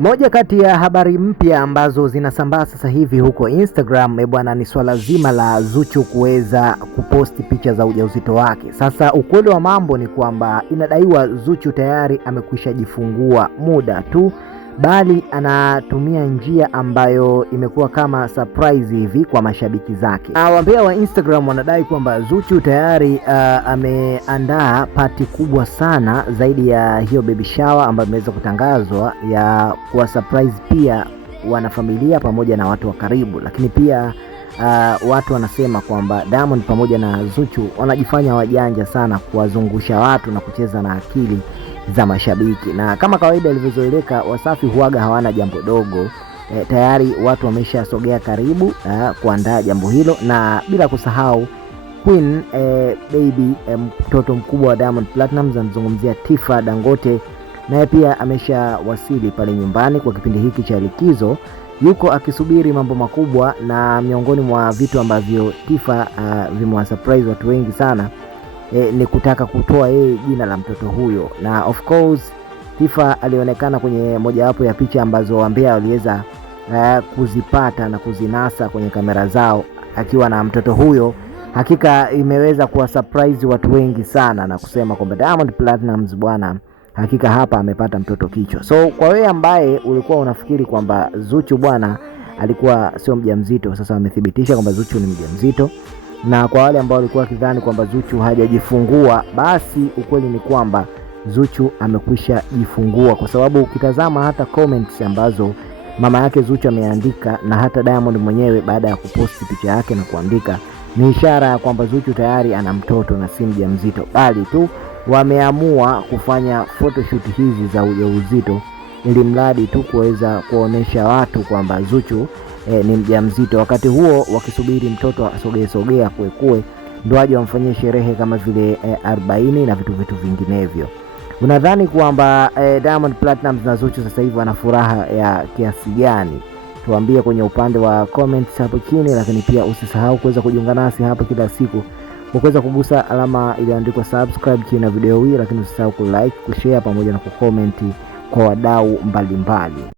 Moja kati ya habari mpya ambazo zinasambaa sasa hivi huko Instagram bwana, ni swala zima la Zuchu kuweza kuposti picha za ujauzito wake. Sasa ukweli wa mambo ni kwamba inadaiwa Zuchu tayari amekwisha jifungua muda tu, bali anatumia njia ambayo imekuwa kama surprise hivi kwa mashabiki zake. Wambea wa Instagram wanadai kwamba Zuchu tayari ameandaa pati kubwa sana zaidi ya hiyo baby shower ambayo imeweza kutangazwa, ya kuwa surprise pia wanafamilia pamoja na watu wa karibu. Lakini pia watu wanasema kwamba Diamond pamoja na Zuchu wanajifanya wajanja sana kuwazungusha watu na kucheza na akili za mashabiki, na kama kawaida ilivyozoeleka, Wasafi huaga hawana jambo dogo. Tayari watu wameshasogea karibu kuandaa jambo hilo, na bila kusahau Queen baby mtoto mkubwa wa Diamond Platnumz, amzungumzia Tifa Dangote, naye pia ameshawasili pale nyumbani kwa kipindi hiki cha likizo. Yuko akisubiri mambo makubwa, na miongoni mwa vitu ambavyo Tifa vimewasurprise watu wengi sana ni kutaka kutoa yeye jina la mtoto huyo. Na of course Tifa alionekana kwenye mojawapo ya picha ambazo wambea waliweza kuzipata na kuzinasa kwenye kamera zao akiwa na mtoto huyo. Hakika imeweza kuwa surprise watu wengi sana na kusema kwamba Diamond Platnumz bwana, hakika hapa amepata mtoto kichwa. So kwa wewe ambaye ulikuwa unafikiri kwamba Zuchu bwana alikuwa sio mjamzito, sasa wamethibitisha kwamba Zuchu ni mjamzito. Na kwa wale ambao walikuwa kidhani kwamba Zuchu hajajifungua, basi ukweli ni kwamba Zuchu amekwisha jifungua, kwa sababu ukitazama hata comments ambazo mama yake Zuchu ameandika na hata Diamond mwenyewe baada ya kuposti picha yake na kuandika, ni ishara ya kwamba Zuchu tayari ana mtoto na si mjamzito, bali tu wameamua kufanya photoshoot hizi za ujauzito ili mradi tu kuweza kuonesha watu kwamba Zuchu ni mjamzito, wakati huo wakisubiri mtoto asogea kuekue ndio aje wamfanyie sherehe kama vile 40 na vitu vinginevyo. Unadhani kwamba Diamond Platnumz na Zuchu sasa hivi wana furaha ya kiasi gani? Tuambie kwenye upande wa comments hapo chini, lakini pia usisahau kuweza kujiunga nasi hapa kila siku kwa kuweza kugusa alama iliyoandikwa subscribe chini ya video hii, lakini usisahau kulike, kushare pamoja na kucomment kwa wadau mbalimbali.